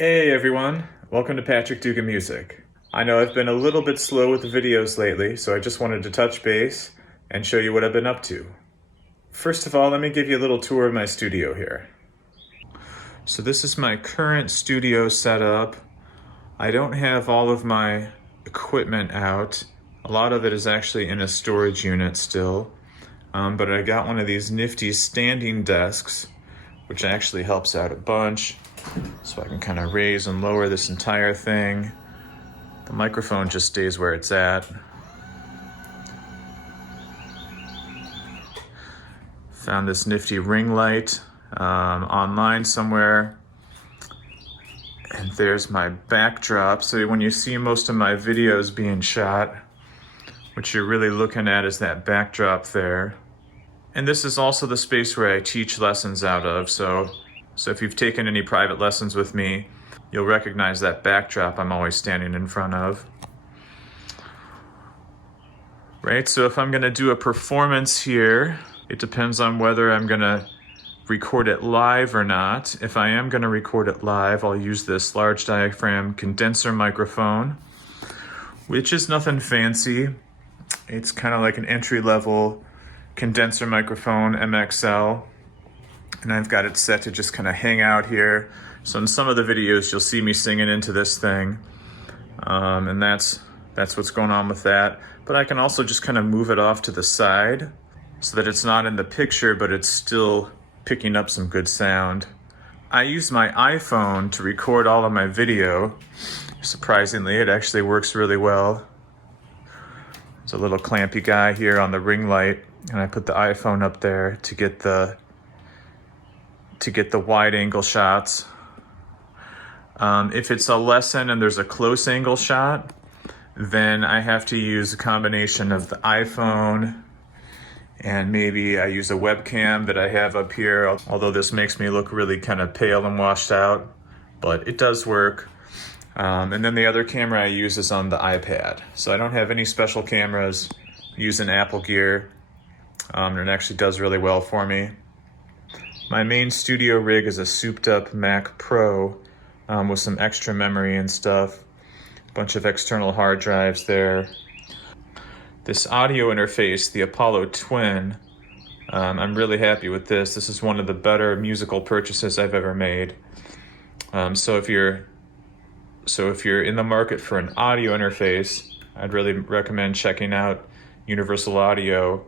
Hey everyone, welcome to Patrick Dugan Music. I know I've been a little bit slow with the videos lately, so I just wanted to touch base and show you what I've been up to. First of all, let me give you a little tour of my studio here. So this is my current studio setup. I don't have all of my equipment out. A lot of it is actually in a storage unit still, but I got one of these nifty standing desks, which actually helps out a bunch. So I can kind of raise and lower this entire thing. The microphone just stays where it's at. Found this nifty ring light online somewhere. And there's my backdrop. So when you see most of my videos being shot, what you're really looking at is that backdrop there. And this is also the space where I teach lessons out of. So if you've taken any private lessons with me, you'll recognize that backdrop I'm always standing in front of. Right, so if I'm gonna do a performance here, it depends on whether I'm gonna record it live or not. If I am gonna record it live, I'll use this large diaphragm condenser microphone, which is nothing fancy. It's kind of like an entry-level condenser microphone, MXL. And I've got it set to just kind of hang out here. So in some of the videos, you'll see me singing into this thing. And that's what's going on with that. But I can also just kind of move it off to the side so that it's not in the picture, but it's still picking up some good sound. I use my iPhone to record all of my video. Surprisingly, it actually works really well. There's a little clampy guy here on the ring light, and I put the iPhone up there to get the wide angle shots. If it's a lesson and there's a close angle shot, then I have to use a combination of the iPhone and maybe I use a webcam that I have up here, although this makes me look really kind of pale and washed out, but it does work. And then the other camera I use is on the iPad. So I don't have any special cameras, using Apple gear, and it actually does really well for me. My main studio rig is a souped up Mac Pro with some extra memory and stuff. A bunch of external hard drives there. This audio interface, the Apollo Twin, I'm really happy with this. This is one of the better musical purchases I've ever made. So if you're in the market for an audio interface, I'd really recommend checking out Universal Audio.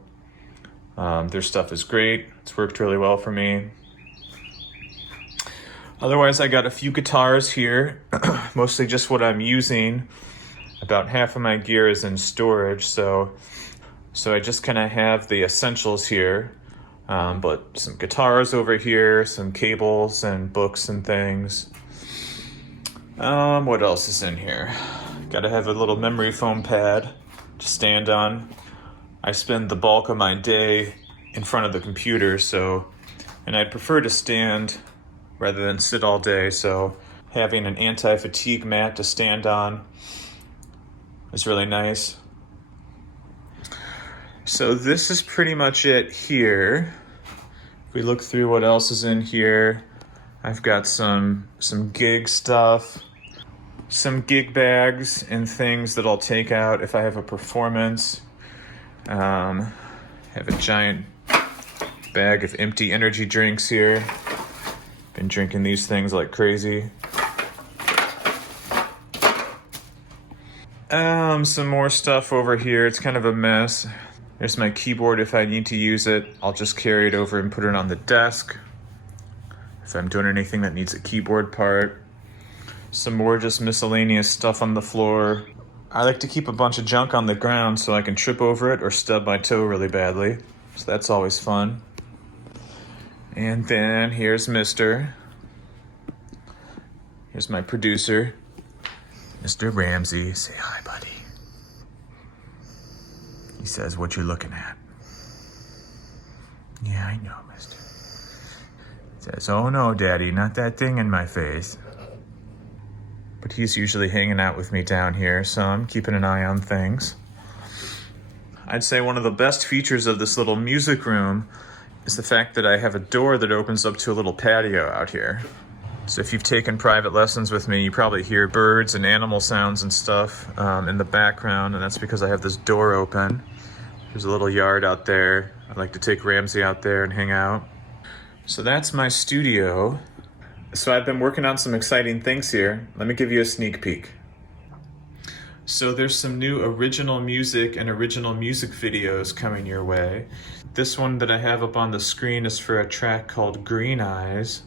Their stuff is great. It's worked really well for me. Otherwise, I got a few guitars here, mostly just what I'm using. About half of my gear is in storage, so I just kind of have the essentials here. But some guitars over here, some cables and books and things. What else is in here? Gotta have a little memory foam pad to stand on. I spend the bulk of my day in front of the computer, and I'd prefer to stand rather than sit all day, so having an anti-fatigue mat to stand on is really nice. So this is pretty much it here. If we look through what else is in here, I've got some gig stuff, some gig bags and things that I'll take out if I have a performance. Have a giant bag of empty energy drinks here. Been drinking these things like crazy. Some more stuff over here. It's kind of a mess. There's my keyboard if I need to use it. I'll just carry it over and put it on the desk if I'm doing anything that needs a keyboard part. Some more just miscellaneous stuff on the floor. I like to keep a bunch of junk on the ground so I can trip over it or stub my toe really badly. So that's always fun. And then here's Mr. Here's my producer, Mr. Ramsey. Say hi, buddy. He says, "What you looking at?" Yeah, I know, mister. He says, "Oh no, daddy, not that thing in my face." But he's usually hanging out with me down here, so I'm keeping an eye on things. I'd say one of the best features of this little music room is the fact that I have a door that opens up to a little patio out here. So if you've taken private lessons with me, you probably hear birds and animal sounds and stuff in the background, and that's because I have this door open. There's a little yard out there. I like to take Ramsey out there and hang out. So that's my studio. So I've been working on some exciting things here. Let me give you a sneak peek. So there's some new original music and original music videos coming your way. This one that I have up on the screen is for a track called Green Eyes.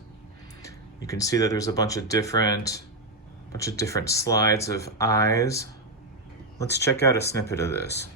You can see that there's a bunch of different slides of eyes. Let's check out a snippet of this.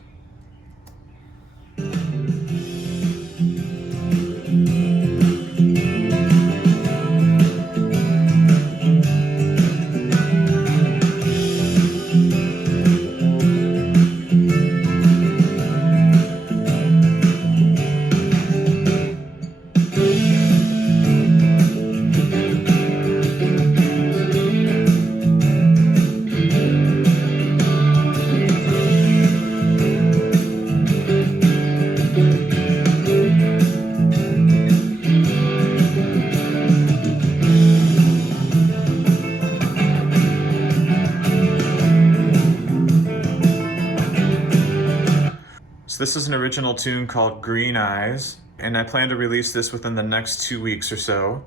So this is an original tune called Green Eyes, and I plan to release this within the next 2 weeks or so.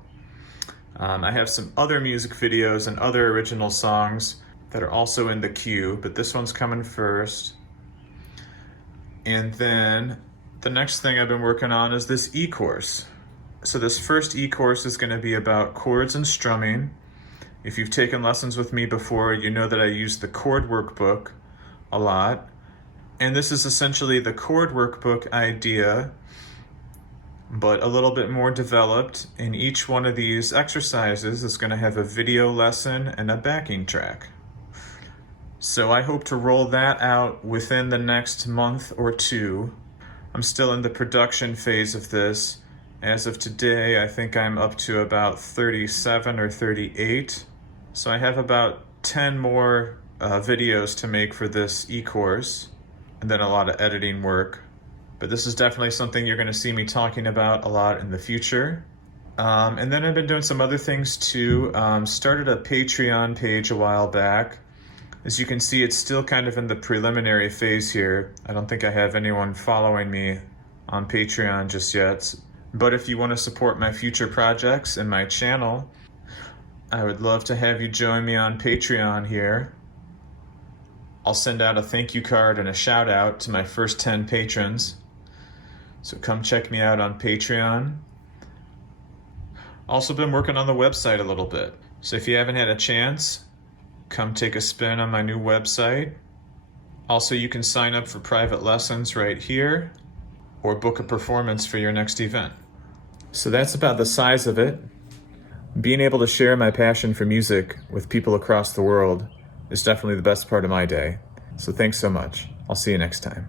I have some other music videos and other original songs that are also in the queue, but this one's coming first. And then the next thing I've been working on is this e-course. So this first e-course is going to be about chords and strumming. If you've taken lessons with me before, you know that I use the chord workbook a lot. And this is essentially the chord workbook idea, but a little bit more developed. And each one of these exercises is going to have a video lesson and a backing track. So I hope to roll that out within the next month or two. I'm still in the production phase of this. As of today, I think I'm up to about 37 or 38. So I have about 10 more videos to make for this e-course, and then a lot of editing work. But this is definitely something you're gonna see me talking about a lot in the future. And then I've been doing some other things too. Started a Patreon page a while back. As you can see, it's still kind of in the preliminary phase here. I don't think I have anyone following me on Patreon just yet. But if you wanna support my future projects and my channel, I would love to have you join me on Patreon here. I'll send out a thank you card and a shout out to my first 10 patrons. So come check me out on Patreon. Also been working on the website a little bit. So if you haven't had a chance, come take a spin on my new website. Also, you can sign up for private lessons right here or book a performance for your next event. So that's about the size of it. Being able to share my passion for music with people across the world is definitely the best part of my day. So thanks so much. I'll see you next time.